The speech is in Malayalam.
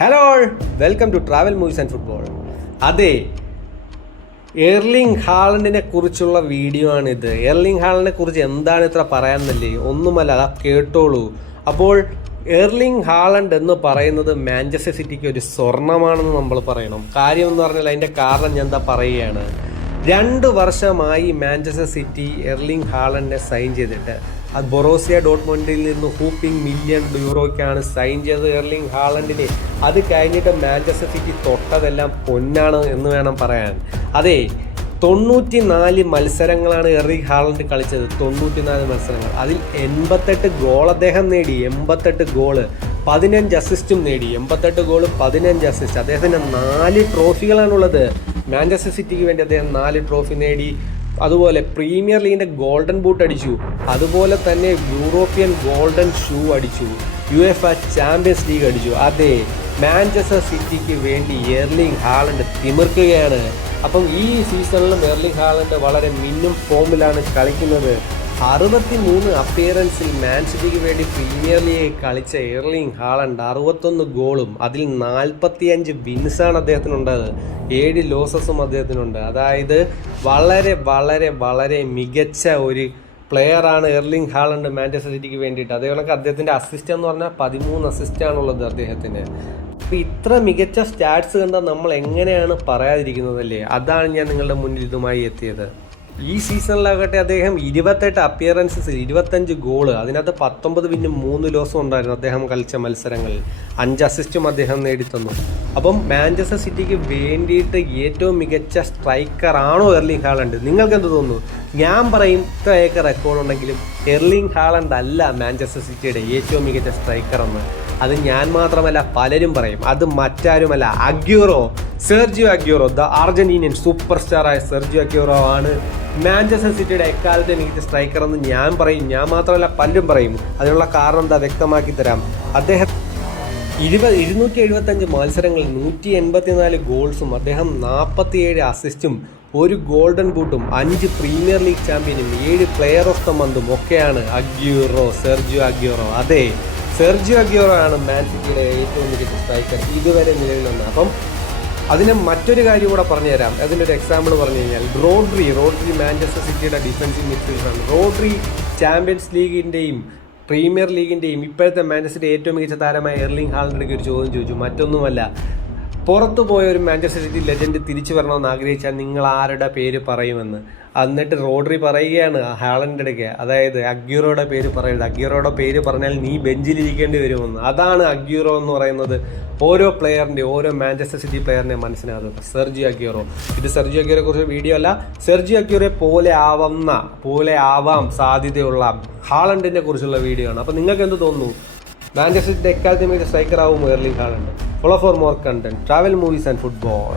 Hello welcome to travel movies and football. അതെ, എർലിംഗ് ഹാലൻഡിനെ കുറിച്ചുള്ള വീഡിയോ ആണിത്. എർലിംഗ് ഹാലൻഡിനെ കുറിച്ച് എന്താണ് ഇത്ര പറയാമെന്നല്ലേ? ഒന്നുമല്ല, അതാ കേട്ടോളൂ. അപ്പോൾ എർലിംഗ് ഹാലൻഡ് എന്ന് പറയുന്നത് മാഞ്ചസ്റ്റർ സിറ്റിക്ക് ഒരു സ്വർണമാണെന്ന് നമ്മൾ പറയണം. കാര്യം എന്ന് പറഞ്ഞാൽ അതിൻ്റെ കാരണം ഞാൻ എന്താ പറയുകയാണ്. 2 വർഷമായി മാഞ്ചസ്റ്റർ സിറ്റി എർലിംഗ് ഹാലൻഡിനെ സൈൻ ചെയ്തിട്ട് അത് ബൊറൂസിയ ഡോട്ട്മണ്ടിൽ നിന്ന് ഹൂപ്പിംഗ് മില്യൺ യൂറോയ്ക്കാണ് സൈൻ ചെയ്തത് എർലിംഗ് ഹാലൻഡിനെ. അത് കഴിഞ്ഞിട്ട് മാഞ്ചസ്റ്റർ സിറ്റി തൊട്ടതെല്ലാം പൊന്നാണ് എന്ന് വേണം പറയാൻ. അതെ, 94 മത്സരങ്ങളാണ് എർലിംഗ് ഹാലൻഡ് കളിച്ചത്. 94 മത്സരങ്ങൾ, അതിൽ 88 ഗോൾ അദ്ദേഹം നേടി. 88 ഗോള്, 15 അസിസ്റ്റും നേടി. 88 ഗോള്, 15 അസിസ്റ്റ്. അദ്ദേഹത്തിന് 4 ട്രോഫികളാണുള്ളത്. മാഞ്ചസ്റ്റർ സിറ്റിക്ക് വേണ്ടി അദ്ദേഹം 4 ട്രോഫി നേടി. അതുപോലെ പ്രീമിയർ ലീഗിൻ്റെ ഗോൾഡൻ ബൂട്ട് അടിച്ചു. അതുപോലെ തന്നെ യൂറോപ്യൻ ഗോൾഡൻ ഷൂ അടിച്ചു. UEFA ചാമ്പ്യൻസ് ലീഗ് അടിച്ചു. അതെ, മാഞ്ചസ്റ്റർ സിറ്റിക്ക് വേണ്ടി എർലിംഗ് ഹാലൻഡ് തിമിർക്കുകയാണ്. അപ്പം ഈ സീസണിലും എർലിംഗ് ഹാലൻഡ് വളരെ മിന്നും ഫോമിലാണ് കളിക്കുന്നത്. 63 അപ്പിയറൻസിൽ മാൻ സിറ്റിക്ക് വേണ്ടി പ്രീമിയർ ലീഗ് കളിച്ച എർലിംഗ് ഹാലൻഡ് 61 ഗോളും അതിൽ 45 വിൻസാണ് അദ്ദേഹത്തിനുണ്ടത്. 7 ലോസസും അദ്ദേഹത്തിനുണ്ട്. അതായത് വളരെ വളരെ വളരെ മികച്ച ഒരു പ്ലെയറാണ് എർലിംഗ് ഹാലൻഡ് മാഞ്ചസ്റ്റർ സിറ്റിക്ക് വേണ്ടിയിട്ട്. അതേപോലെ അദ്ദേഹത്തിൻ്റെ അസിസ്റ്റ് എന്ന് പറഞ്ഞാൽ 13 അസിസ്റ്റാണുള്ളത് അദ്ദേഹത്തിന്. അപ്പോൾ ഇത്ര മികച്ച സ്റ്റാറ്റ്സ് കണ്ടാൽ നമ്മൾ എങ്ങനെയാണ് പറയാതിരിക്കുന്നതല്ലേ? അതാണ് ഞാൻ നിങ്ങളുടെ മുന്നിൽ ഇതുമായി എത്തിയത്. ഈ സീസണിലാകട്ടെ അദ്ദേഹം 28 അപ്പിയറൻസസ്, 25 ഗോള്, അതിനകത്ത് 19 വിന്നും 3 ലോസും ഉണ്ടായിരുന്നു അദ്ദേഹം കളിച്ച മത്സരങ്ങളിൽ. 5 അസിസ്റ്റും അദ്ദേഹം നേടിത്തന്നു. അപ്പം മാഞ്ചസ്റ്റർ സിറ്റിക്ക് വേണ്ടിയിട്ട് ഏറ്റവും മികച്ച സ്ട്രൈക്കർ ആണോ എർലിംഗ് ഹാലൻഡ്? നിങ്ങൾക്ക് എന്ത് തോന്നുന്നു? ഞാൻ പറയും, ഇത്രയൊക്കെ റെക്കോർഡുണ്ടെങ്കിലും എർലിംഗ് ഹാലൻഡ് അല്ല മാഞ്ചസ്റ്റർ സിറ്റിയുടെ ഏറ്റവും മികച്ച സ്ട്രൈക്കർ എന്ന്. അത് ഞാൻ മാത്രമല്ല, പലരും പറയും. അത് മറ്റാരുമല്ല, Sergio Aguero, the Argentinian super സ്റ്റാറായ സെർജിയോ അഗ്യൂറോ ആണ് മാഞ്ചസ്റ്റർ സിറ്റിയുടെ എക്കാലത്തെ മികച്ച സ്ട്രൈക്കർ എന്ന് ഞാൻ പറയും. ഞാൻ മാത്രമല്ല, പലരും പറയും. അതിനുള്ള കാരണം എന്താ വ്യക്തമാക്കി തരാം. അദ്ദേഹം 275 മത്സരങ്ങളിൽ 184 ഗോൾസും അദ്ദേഹം 47 അസിസ്റ്റും 1 ഗോൾഡൻ ബൂട്ടും 5 പ്രീമിയർ ലീഗ് ചാമ്പ്യനും 7 പ്ലെയർ ഓഫ് ദ മന്തും ഒക്കെയാണ് സെർജിയോ അഗ്യൂറോ. അതെ, സെർജിയോ അഗ്യൂറോ ആണ് മാൻ സിറ്റിയുടെ ഏറ്റവും മികച്ച സ്ട്രൈക്കർ ഇതുവരെ നിലവിൽ വന്നത്. അപ്പം അതിന് മറ്റൊരു കാര്യം കൂടെ പറഞ്ഞുതരാം. അതിൻ്റെ ഒരു എക്സാമ്പിൾ പറഞ്ഞു കഴിഞ്ഞാൽ റോഡ്രി മാഞ്ചസ്റ്റർ സിറ്റിയുടെ ഡിഫൻസീവ് മിഡ്ഫീൽഡറാണ്. റോഡ്രി ചാമ്പ്യൻസ് ലീഗിൻ്റെയും പ്രീമിയർ ലീഗിൻ്റെയും ഇപ്പോഴത്തെ മാഞ്ചസ്റ്ററിൻ്റെ ഏറ്റവും മികച്ച താരമായ എർലിംഗ് ഹാലൻഡിലേക്ക് ഒരു ചോദ്യം ചോദിച്ചു. മറ്റൊന്നുമല്ല, പുറത്തു പോയ ഒരു മാഞ്ചസ്റ്റർ സിറ്റി ലെജൻഡ് തിരിച്ചു വരണമെന്ന് ആഗ്രഹിച്ചാൽ നിങ്ങൾ ആരുടെ പേര് പറയുമെന്ന്. എന്നിട്ട് റോഡ്രി പറയുകയാണ് ഹാലൻഡിൻ്റെ ഇടയ്ക്ക്, അതായത് അഗ്യൂറോയുടെ പേര് പറയരുത്, അഗ്യൂറോയുടെ പേര് പറഞ്ഞാൽ നീ ബെഞ്ചിലിരിക്കേണ്ടി വരുമെന്ന്. അതാണ് അഗ്യൂറോ എന്ന് പറയുന്നത്. ഓരോ മാഞ്ചസ്റ്റർ സിറ്റി പ്ലെയറിനെ മനസ്സിലാകുന്നത് സെർജിയോ അഗ്യൂറോ. ഇത് സെർജിയോ അഗ്യൂറോയെ കുറിച്ച് വീഡിയോ അല്ല, സെർജിയോ അഗ്യൂറോയെ പോലെ ആവാം സാധ്യതയുള്ള ഹാലൻഡിനെ കുറിച്ചുള്ള വീഡിയോ ആണ്. അപ്പോൾ നിങ്ങൾക്ക് എന്ത് തോന്നുന്നു? മാഞ്ചസ്റ്റർ സിറ്റിയുടെ എക്കാലത്തെ മികച്ച സ്ട്രൈക്കർ ആവും Erling Haaland? Follow for more content. Travel movies and football.